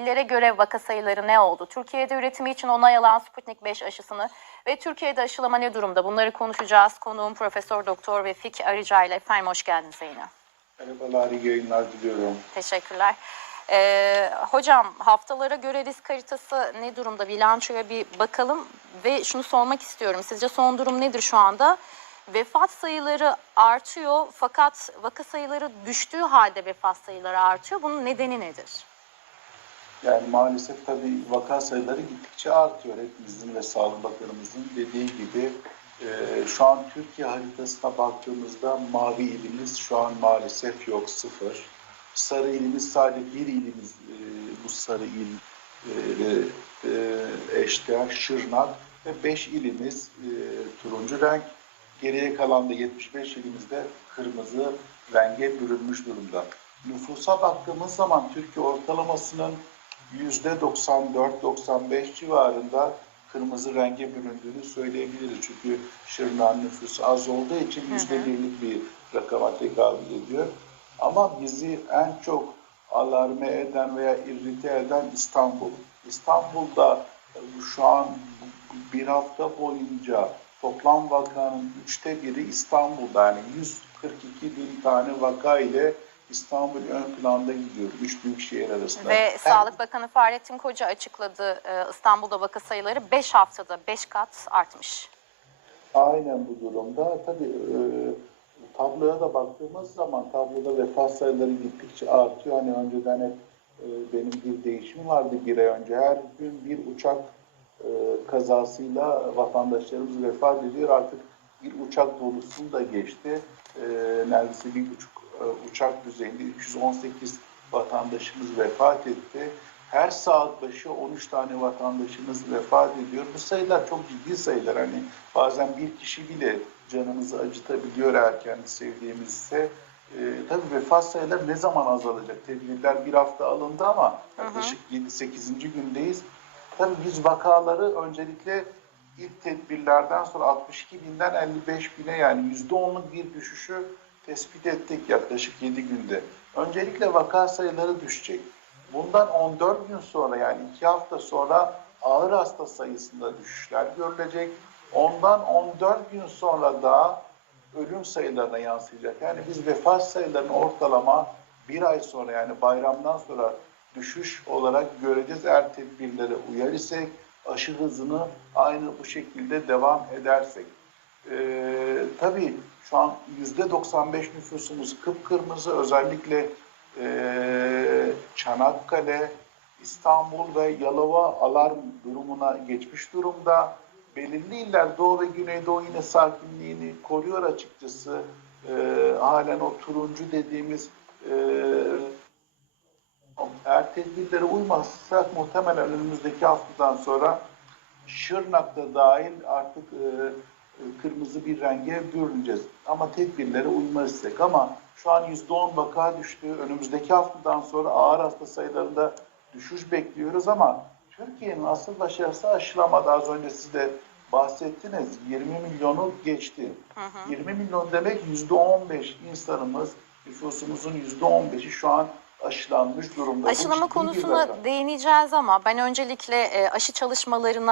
illere göre vaka sayıları ne oldu? Türkiye'de üretimi için onay alan Sputnik 5 aşısını ve Türkiye'de aşılama ne durumda? Bunları konuşacağız. Konuğum Profesör Doktor Vefik Arıca ile. Efendim hoş geldiniz yayına. Merhabalar, iyi yayınlar diliyorum. Teşekkürler. Ee, hocam haftalara göre risk haritası ne durumda? Bilançoya bir bakalım ve şunu sormak istiyorum. Sizce son durum nedir şu anda? Vefat sayıları artıyor fakat vaka sayıları düştüğü halde vefat sayıları artıyor. Bunun nedeni nedir? Yani maalesef tabii vaka sayıları gittikçe artıyor. Hepimizin ve Sağlık Bakanımızın dediği gibi e, şu an Türkiye haritasına baktığımızda mavi ilimiz şu an maalesef yok sıfır. Sarı ilimiz sadece bir ilimiz e, bu sarı il e, e, eşdeğer Şırnak ve beş ilimiz e, turuncu renk. Geriye kalan da 75 ilimizde kırmızı renge bürünmüş durumda. Nüfusa baktığımız zaman Türkiye ortalamasının %94-95 civarında kırmızı renge büründüğünü söyleyebiliriz. Çünkü Şırnak'ın nüfusu az olduğu için yüzde birlik bir rakama tekabül ediyor. Ama bizi en çok alarme eden veya irrite eden İstanbul. İstanbul'da şu an bir hafta boyunca toplam vakanın üçte biri İstanbul'da. Yani 142 bin tane vaka ile İstanbul ön planda gidiyor. Üç büyük şehir arasında. Ve Hem- Sağlık Bakanı Fahrettin Koca açıkladı e, İstanbul'da vaka sayıları 5 haftada 5 kat artmış. Aynen bu durumda. Tabii e, tabloya da baktığımız zaman tabloda vefat sayıları gittikçe artıyor. Hani önceden hep e, benim bir değişim vardı bir ay önce. Her gün bir uçak e, kazasıyla vatandaşlarımız vefat ediyor. Artık bir uçak dolusunu da geçti. E, neredeyse bir buçuk uçak düzeyinde 318 vatandaşımız vefat etti. Her saat başı 13 tane vatandaşımız vefat ediyor. Bu sayılar çok ciddi sayılar. Hani bazen bir kişi bile canımızı acıtabiliyor eğer kendi sevdiğimizse. Ee, tabii vefat sayıları ne zaman azalacak? Tedbirler bir hafta alındı ama yaklaşık 7-8. gündeyiz. Tabii biz vakaları öncelikle ilk tedbirlerden sonra 62 binden 55 bine yani %10'luk bir düşüşü tespit ettik yaklaşık 7 günde. Öncelikle vaka sayıları düşecek. Bundan 14 gün sonra yani 2 hafta sonra ağır hasta sayısında düşüşler görülecek. Ondan 14 gün sonra da ölüm sayılarına yansıyacak. Yani biz vefat sayılarını ortalama bir ay sonra yani bayramdan sonra düşüş olarak göreceğiz. Eğer tedbirlere uyar isek, aşı hızını aynı bu şekilde devam edersek. Ee, tabii şu an %95 nüfusumuz kıpkırmızı. Özellikle e, Çanakkale, İstanbul ve Yalova alarm durumuna geçmiş durumda. Belirli iller Doğu ve Güneydoğu yine sakinliğini koruyor açıkçası. Ee, halen o turuncu dediğimiz e, eğer tedbirlere uymazsak muhtemelen önümüzdeki haftadan sonra Şırnak'ta dahil artık e, e, kırmızı bir renge bürüneceğiz. Ama tedbirlere uymazsak ama şu an %10 vaka düştü. Önümüzdeki haftadan sonra ağır hasta sayılarında düşüş bekliyoruz ama Türkiye'nin asıl başarısı aşılamada. Az önce siz de bahsettiniz. 20 milyonu geçti. 20 milyon demek %15 insanımız, nüfusumuzun %15'i şu an aşılanmış durumda. Aşılama konusuna değineceğiz ama ben öncelikle e, aşı çalışmalarına